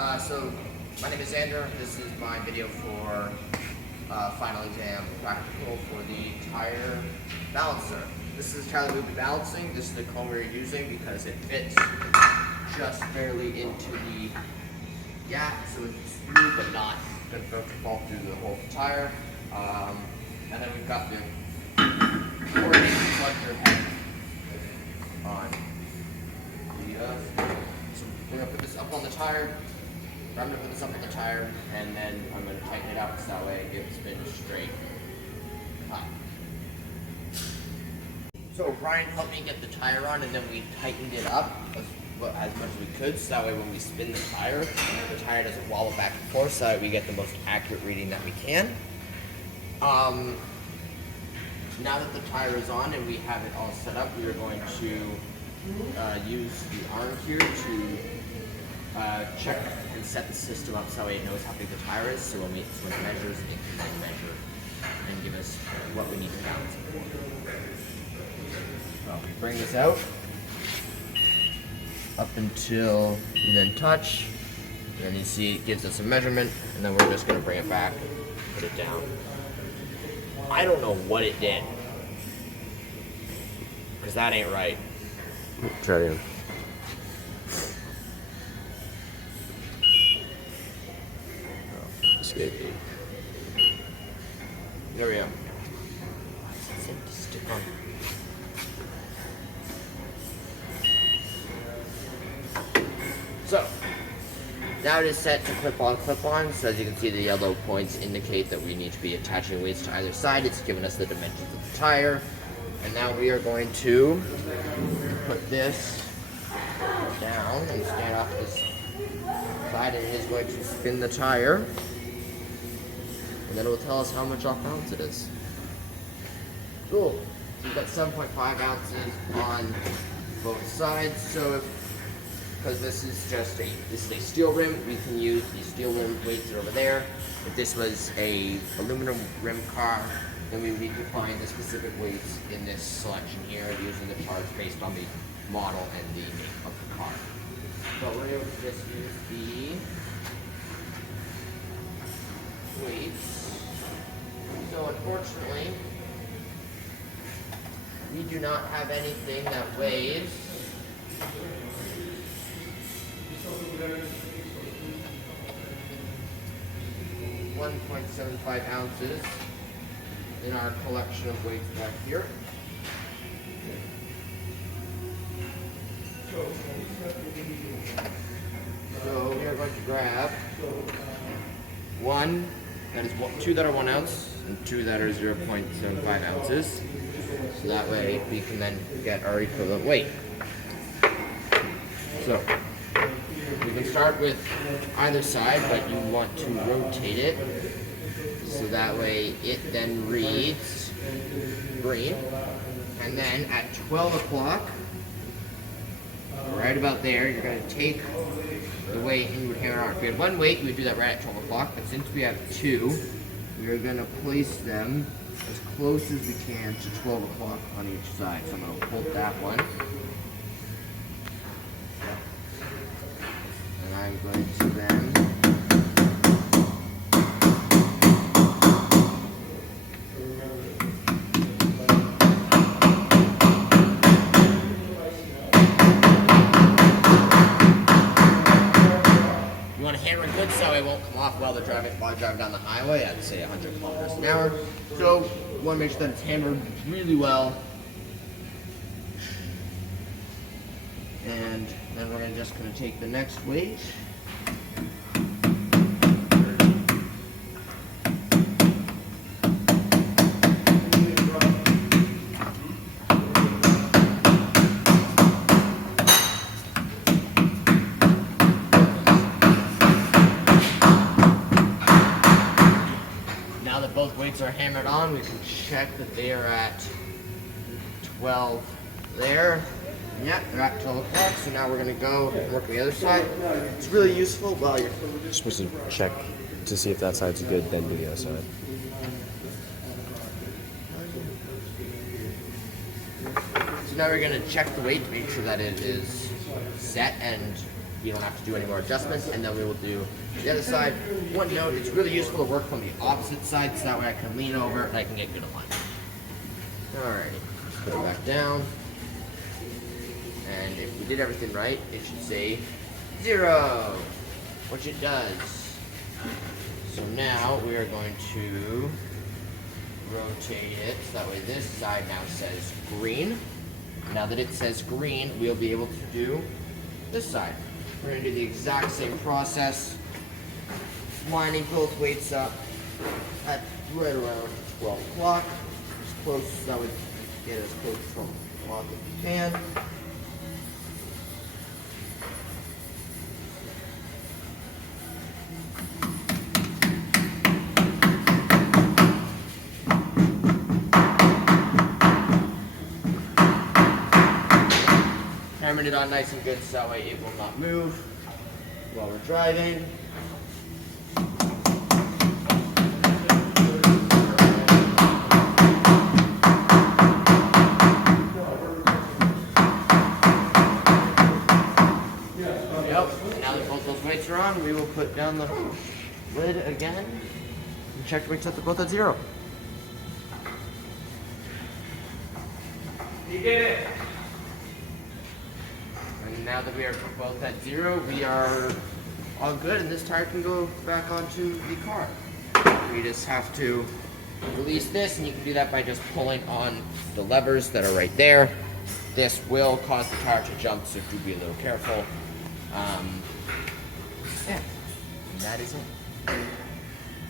So my name is Xander. This is my video for final exam practical for the tire balancer. This is the tire that we'll be balancing. This is the cone we're using because it fits just barely into the gap, so it's through but not going to fall through the whole tire. And then we've got the coordinating plunger head on the so we're going to put this up on the tire. I'm going to put this up on the tire, and then I'm going to tighten it up so that way it spins straight. So Brian helped me get the tire on, and then we tightened it up as much as we could, so that way when we spin the tire doesn't wobble back and forth, so that we get the most accurate reading that we can. Now that the tire is on and we have it all set up, we are going to use the arm here to check and set the system up so it knows how big the tire is, so when it measures, it can then measure and give us what we need to balance it for. So we bring this out up until you then touch, and then you see it gives us a measurement, and then we're just going to bring it back, put it down. I don't know what it did, because that ain't right. Try it again. Escaping. There we go. Stick on. So, now it is set to clip-on. So as you can see, the yellow points indicate that we need to be attaching weights to either side. It's given us the dimensions of the tire. And now we are going to put this down and stand off this side, and it is going to spin the tire. And then it will tell us how much off balance it is. Cool. So we've got 7.5 ounces on both sides. So because this is a steel rim, we can use the steel rim weights over there. If this was a aluminum rim car, then we would need to find the specific weights in this selection here, using the charts based on the model and the make of the car. But we're able to just use the weights. So unfortunately, we do not have anything that weighs 1.75 ounces in our collection of weights back here. So we are going to grab two that are 1 ounce and two that are 0.75 ounces. So that way we can then get our equivalent weight. So we can start with either side, but you want to rotate it so that way it then reads green. And then at 12 o'clock, right about there, you're going to take the weight and you would hammer on. If we had one weight, we would do that right at 12 o'clock, but since we have two, we are going to place them as close as we can to 12 o'clock on each side. So I'm going to hold that one. And I'm going to then you want to hammer it good so it won't come off while driving down the highway at say 100 kilometers an hour. So you want to make sure that it's hammered really well. And then we're just going to take the next weight. Now that both weights are hammered on, we can check that they are at 12 there. Yeah, they're at 12 o'clock, so now we're going to go and work on the other side. It's really useful while you're supposed to check to see if that side's good, then do the other side. So now we're going to check the weight to make sure that it is set and you don't have to do any more adjustments, and then we will do the other side. One note, it's really useful to work from the opposite side, so that way I can lean over and I can get good alignment. Alrighty, put it back down. And if we did everything right, it should say 0, which it does. So now we are going to rotate it so that way this side now says green. Now that it says green, we'll be able to do this side. We're going to do the exact same process, lining both weights up at right around 12 o'clock, as close as that would get as close to 12 o'clock as we can. Hammered it on nice and good so that way it will not move while we're driving. Yep, and now that both those weights are on, we will put down the lid again and check the weights at both at 0. You did it. And now that we are both at 0, we are all good, and this tire can go back onto the car. We just have to release this, and you can do that by just pulling on the levers that are right there. This will cause the tire to jump, so do be a little careful. Yeah, and that is it.